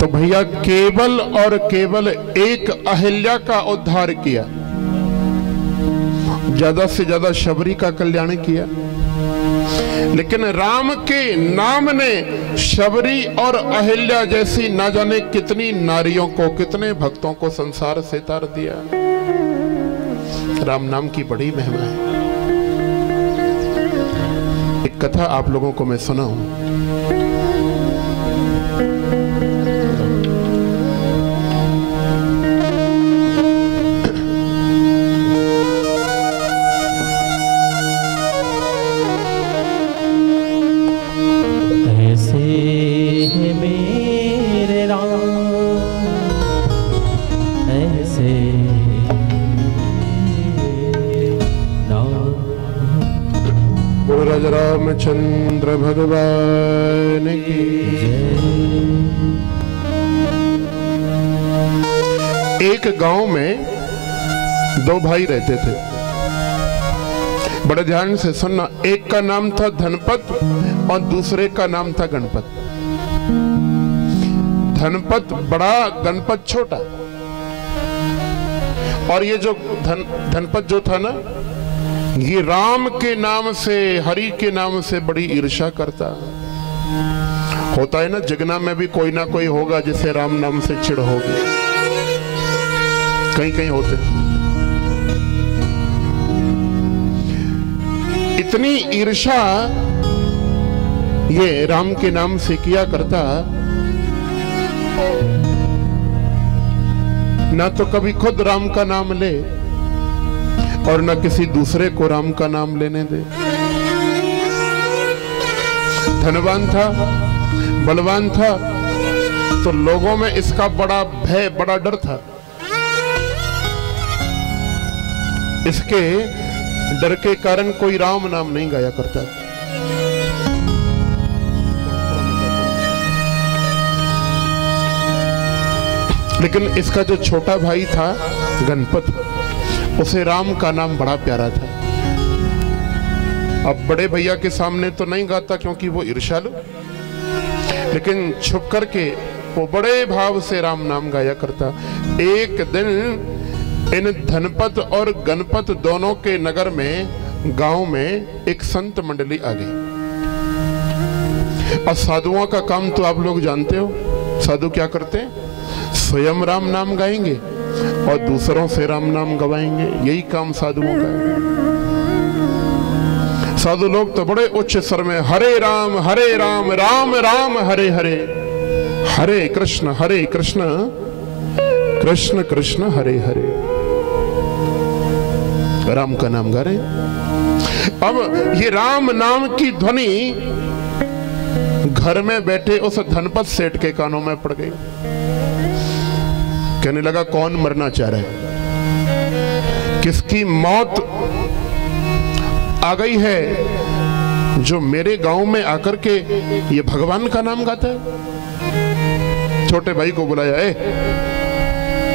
तो भैया केवल और केवल एक अहिल्या का उद्धार किया, ज्यादा से ज्यादा शबरी का कल्याण किया। लेकिन राम के नाम ने शबरी और अहिल्या जैसी ना जाने कितनी नारियों को, कितने भक्तों को संसार से तार दिया। राम नाम की बड़ी महिमा है। एक कथा आप लोगों को मैं सुनाऊं। रामचंद्र भगवान की एक गांव में दो भाई रहते थे। बड़े ध्यान से सुनना। एक का नाम था धनपत और दूसरे का नाम था गणपत। धनपत बड़ा, गणपत छोटा। और ये जो धनपत जो था ना, ये राम के नाम से, हरि के नाम से बड़ी ईर्ष्या करता। होता है ना, जगना में भी कोई ना कोई होगा जिसे राम नाम से चिढ़ होगी। कहीं कहीं होते। इतनी ईर्ष्या ये राम के नाम से किया करता, ना तो कभी खुद राम का नाम ले और न किसी दूसरे को राम का नाम लेने दे। धनवान था, बलवान था, तो लोगों में इसका बड़ा भय, बड़ा डर था। इसके डर के कारण कोई राम नाम नहीं गाया करता। लेकिन इसका जो छोटा भाई था गणपत, उसे राम का नाम बड़ा प्यारा था। अब बड़े भैया के सामने तो नहीं गाता क्योंकि वो ईर्ष्यालु, लेकिन छुप करके वो बड़े भाव से राम नाम गाया करता। एक दिन इन धनपत और गणपत दोनों के नगर में, गांव में एक संत मंडली आ गई। और साधुओं का काम तो आप लोग जानते हो। साधु क्या करते हैं? स्वयं राम नाम गाएंगे और दूसरों से राम नाम गवाएंगे। यही काम साधुओं का है। साधु लोग तो बड़े उच्च स्वर में हरे राम राम राम हरे हरे, हरे कृष्ण कृष्ण कृष्ण हरे हरे, राम का नाम गा रहे। अब ये राम नाम की ध्वनि घर में बैठे उस धनपत सेठ के कानों में पड़ गई। कहने लगा, कौन मरना चाह रहा है? किसकी मौत आ गई है जो मेरे गांव में आकर के ये भगवान का नाम गाता है? छोटे भाई को बुलाया, ए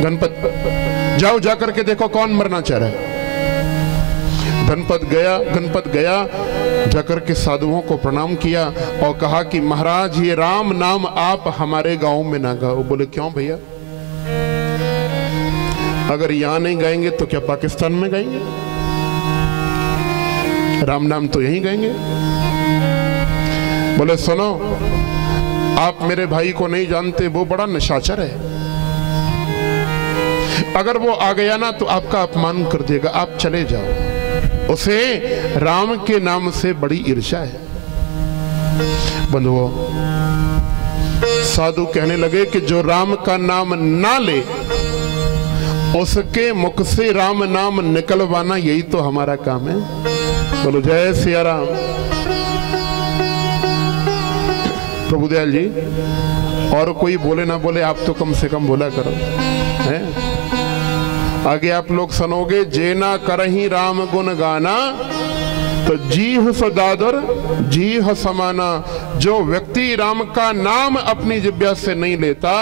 गणपत, जाओ जाकर के देखो कौन मरना चाह रहा है। गणपत गया, जाकर के साधुओं को प्रणाम किया और कहा कि महाराज, ये राम नाम आप हमारे गांव में ना गाओ। बोले, क्यों भैया? अगर यहां नहीं गाएंगे तो क्या पाकिस्तान में गाएंगे? राम नाम तो यहीं गाएंगे। बोले, सुनो, आप मेरे भाई को नहीं जानते, वो बड़ा निशाचर है। अगर वो आ गया ना तो आपका अपमान कर देगा, आप चले जाओ। उसे राम के नाम से बड़ी ईर्ष्या है। बंधुओं, साधु कहने लगे कि जो राम का नाम ना ले, उसके मुख से राम नाम निकलवाना, यही तो हमारा काम है। बोलो जय सिया राम। प्रभुदयाल जी, और कोई बोले ना बोले, आप तो कम से कम बोला करो, हैं? आगे आप लोग सुनोगे, जेना करही राम गुण गाना, तो जीह सदादर जीह समाना। जो व्यक्ति राम का नाम अपनी जिब्या से नहीं लेता,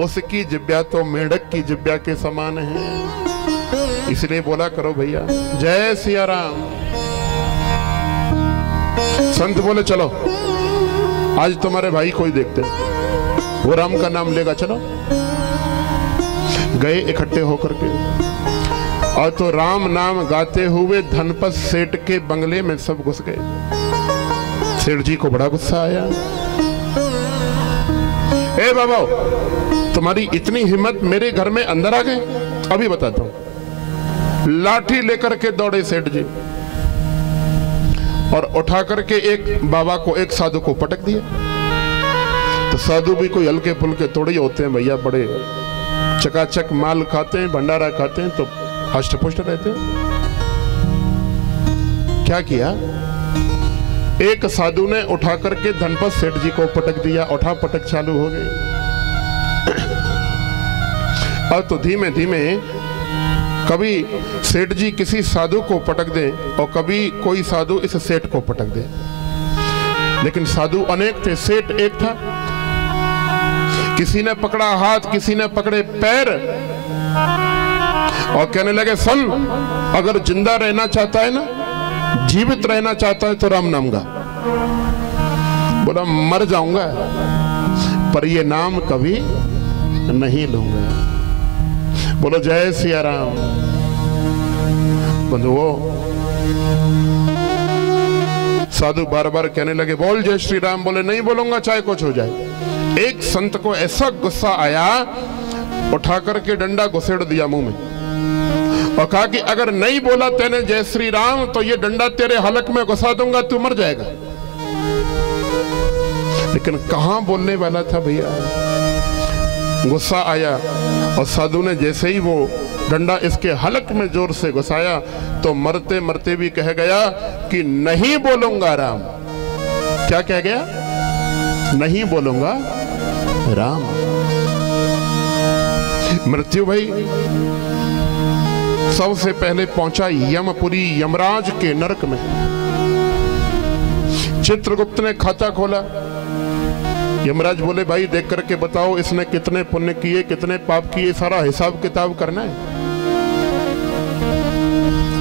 उसकी जिब्या तो मेढक की जिब्या के समान है। इसलिए बोला करो भैया, जय सिया राम। संत बोले, चलो आज तुम्हारे भाई को ही देखते हैं। वो राम का नाम लेगा। चलो गए इकट्ठे होकर के, और तो राम नाम गाते हुए धनपत सेठ के बंगले में सब घुस गए। सेठ जी को बड़ा गुस्सा आया। ए बाबा, तुम्हारी इतनी हिम्मत, मेरे घर में अंदर आ गए? अभी बताता हूं। लाठी लेकर के दौड़े सेठ जी और उठा करके एक बाबा को, एक साधु को पटक दिया। तो साधु भी कोई हल्के फुल्के थोड़े होते हैं भैया, बड़े चकाचक माल खाते हैं, भंडारा खाते हैं, तो हष्ट-पुष्ट रहते हैं। क्या किया, एक साधु ने उठा करके धनपत सेठ जी को पटक दिया। उठा पटक चालू हो गई। अब तो धीमे धीमे कभी सेठ जी किसी साधु को पटक दे और कभी कोई साधु इस सेठ को पटक दे, लेकिन साधु अनेक थे, सेठ एक था। किसी ने पकड़ा हाथ, किसी ने पकड़े पैर और कहने लगे, सुन, अगर जिंदा रहना चाहता है ना, जीवित रहना चाहता है तो राम नाम गा। बोला मर जाऊंगा पर ये नाम कभी नहीं लूंगा। बोलो जय सिया राम। बंधुओं, साधु बार बार कहने लगे, बोल जय श्री राम। बोले नहीं बोलूंगा चाहे कुछ हो जाए। एक संत को ऐसा गुस्सा आया, उठा करके डंडा घुसेड़ दिया मुंह में और कहा कि अगर नहीं बोला तेने जय श्री राम तो ये डंडा तेरे हलक में घुसा दूंगा, तू मर जाएगा। लेकिन कहां बोलने वाला था भैया, गुस्सा आया और साधु ने जैसे ही वो डंडा इसके हलक में जोर से घुसाया तो मरते मरते भी कह गया कि नहीं बोलूंगा राम। क्या कह गया? नहीं बोलूंगा राम। मृत्यु भाई सबसे पहले पहुंचा यमपुरी, यमराज के नरक में। चित्रगुप्त ने खाता खोला। यमराज बोले, भाई देख करके बताओ इसने कितने पुण्य किए, कितने पाप किए, सारा हिसाब किताब करना है।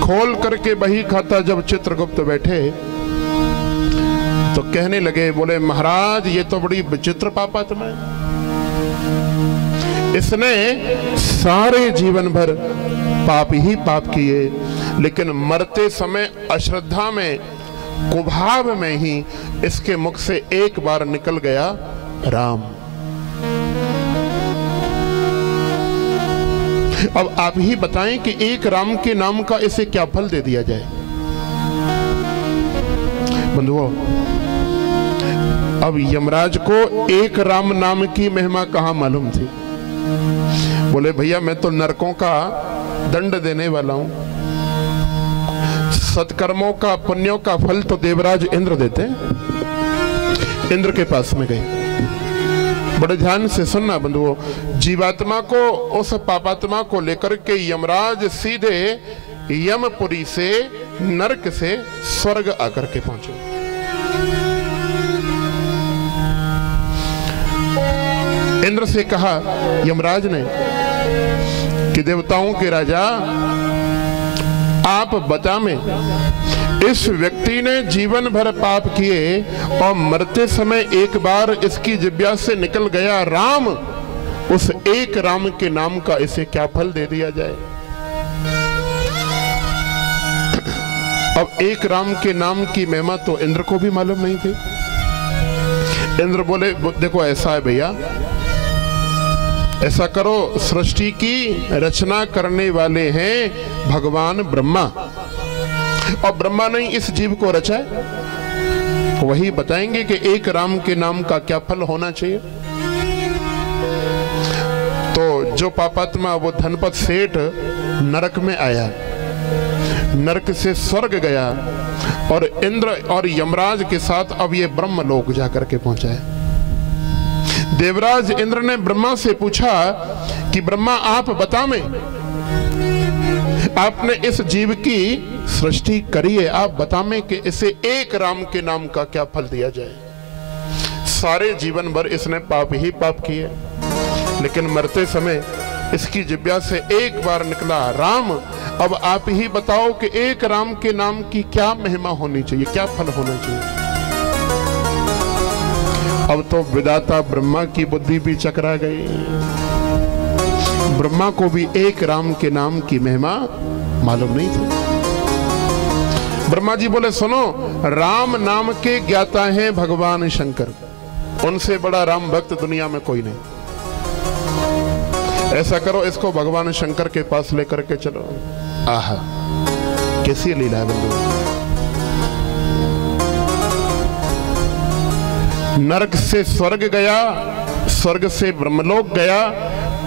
खोल करके बही खाता जब चित्रगुप्त बैठे तो कहने लगे, बोले महाराज ये तो बड़ी विचित्र पापात्मा है। इसने सारे जीवन भर पाप ही पाप किए, लेकिन मरते समय अश्रद्धा में, कुभाव में ही इसके मुख से एक बार निकल गया राम। अब आप ही बताएं कि एक राम के नाम का इसे क्या फल दे दिया जाए। बंधुओं, अब यमराज को एक राम नाम की महिमा कहां मालूम थी। बोले भैया मैं तो नरकों का दंड देने वाला हूं, सत्कर्मों का, पुण्यों का फल तो देवराज इंद्र देते हैं। इंद्र के पास में गए। बड़े ध्यान से सुनना बंधुओं, जीवात्मा को, उस पापात्मा को लेकर के यमराज सीधे यमपुरी से, नरक से स्वर्ग आकर के पहुंचे। इंद्र से कहा यमराज ने कि देवताओं के राजा, आप बता में इस व्यक्ति ने जीवन भर पाप किए और मरते समय एक बार इसकी जिह्वा से निकल गया राम, उस एक राम के नाम का इसे क्या फल दे दिया जाए। अब एक राम के नाम की महिमा तो इंद्र को भी मालूम नहीं थी। इंद्र बोले, देखो ऐसा है भैया, ऐसा करो, सृष्टि की रचना करने वाले हैं भगवान ब्रह्मा, और ब्रह्मा ने इस जीव को रचा है, वही बताएंगे कि एक राम के नाम का क्या फल होना चाहिए। तो जो पापात्मा, वो धनपत सेठ नरक में आया, नरक से स्वर्ग गया और इंद्र और यमराज के साथ अब ये ब्रह्म लोक जाकर के पहुंचा है। देवराज इंद्र ने ब्रह्मा से पूछा कि ब्रह्मा आप बता में, आपने इस जीव की सृष्टि करी है, आप बता में कि इसे एक राम के नाम का क्या फल दिया जाए। सारे जीवन भर इसने पाप ही पाप किए, लेकिन मरते समय इसकी जिह्वा से एक बार निकला राम। अब आप ही बताओ कि एक राम के नाम की क्या महिमा होनी चाहिए, क्या फल होना चाहिए। अब तो विधाता ब्रह्मा की बुद्धि भी चकरा गई। ब्रह्मा को भी एक राम के नाम की महिमा मालूम नहीं थी। ब्रह्मा जी बोले सुनो, राम नाम के ज्ञाता हैं भगवान शंकर, उनसे बड़ा राम भक्त दुनिया में कोई नहीं। ऐसा करो, इसको भगवान शंकर के पास लेकर के चलो। आहा, कैसी लीला है बंधु। नरक से स्वर्ग गया, स्वर्ग से ब्रह्मलोक गया,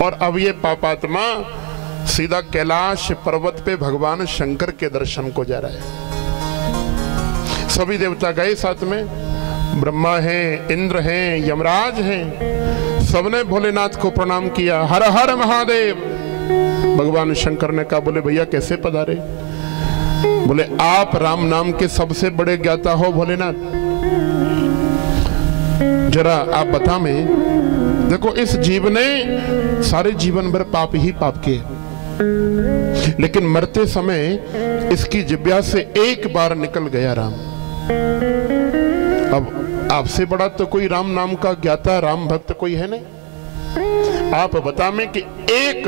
और अब ये पापात्मा सीधा कैलाश पर्वत पे भगवान शंकर के दर्शन को जा रहा है। सभी देवता गए साथ में, ब्रह्मा हैं, इंद्र हैं, यमराज हैं, सबने भोलेनाथ को प्रणाम किया। हर हर महादेव। भगवान शंकर ने कहा, बोले भैया कैसे पधारे? बोले आप राम नाम के सबसे बड़े ज्ञाता हो भोलेनाथ, जरा आप बता में। देखो, इस जीव ने सारे जीवन भर पाप ही पाप किए, लेकिन मरते समय इसकी जिब्या से एक बार निकल गया राम। अब आपसे बड़ा तो कोई राम नाम का ज्ञाता, राम भक्त कोई है नहीं। आप बता में कि एक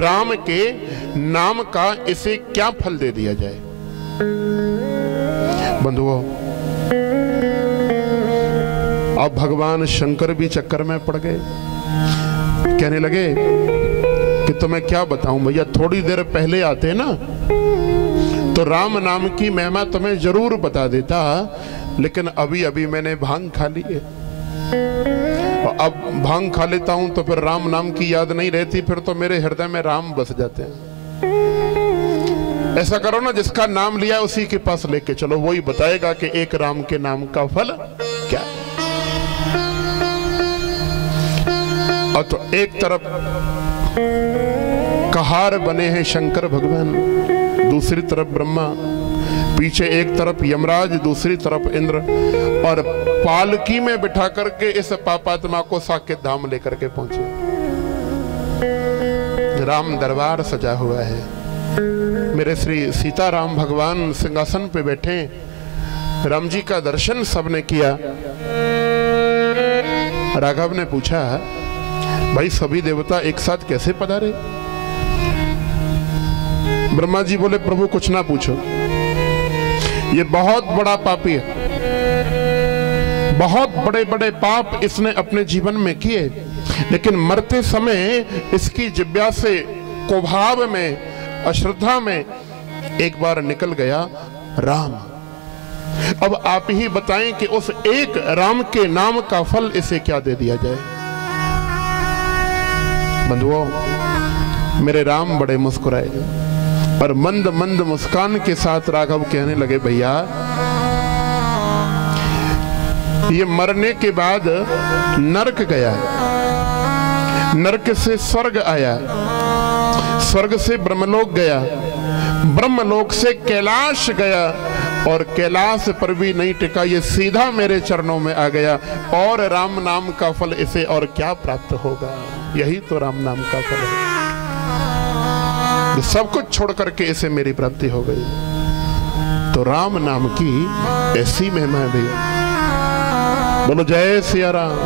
राम के नाम का इसे क्या फल दे दिया जाए। बंधुओं, अब भगवान शंकर भी चक्कर में पड़ गए। कहने लगे कि तुम्हें क्या बताऊं भैया, थोड़ी देर पहले आते ना तो राम नाम की महिमा तुम्हें जरूर बता देता, लेकिन अभी अभी मैंने भांग खा ली है, और अब भांग खा लेता हूं तो फिर राम नाम की याद नहीं रहती, फिर तो मेरे हृदय में राम बस जाते हैं। ऐसा करो ना, जिसका नाम लिया उसी के पास लेके चलो, वही बताएगा कि एक राम के नाम का फल क्या है। और तो एक तरफ कहार बने हैं शंकर भगवान, दूसरी तरफ ब्रह्मा, पीछे एक तरफ यमराज, दूसरी तरफ इंद्र, और पालकी में बिठा करके इस पापात्मा को साकेत धाम लेकर के पहुंचे। राम दरबार सजा हुआ है, मेरे श्री सीताराम भगवान सिंहासन पे बैठे। राम जी का दर्शन सबने किया। राघव ने पूछा, भाई सभी देवता एक साथ कैसे पधारे? ब्रह्मा जी बोले, प्रभु कुछ ना पूछो, ये बहुत बड़ा पापी है, बहुत बड़े बड़े पाप इसने अपने जीवन में किए, लेकिन मरते समय इसकी जिब्या से कुभाव में, अश्रद्धा में एक बार निकल गया राम। अब आप ही बताएं कि उस एक राम के नाम का फल इसे क्या दे दिया जाए। बंधुओं, मेरे राम बड़े मुस्कुराए और मंद मंद मुस्कान के साथ राघव कहने लगे, भैया ये मरने के बाद नरक गया, नरक से स्वर्ग आया, स्वर्ग से ब्रह्मलोक गया, ब्रह्मलोक से कैलाश गया, और कैलाश पर भी नहीं टिका, ये सीधा मेरे चरणों में आ गया, और राम नाम का फल इसे और क्या प्राप्त होगा। यही तो राम नाम का फल है, सब कुछ छोड़ करके इसे मेरी प्राप्ति हो गई। तो राम नाम की ऐसी महिमा है भैया। बोलो जय सिया राम।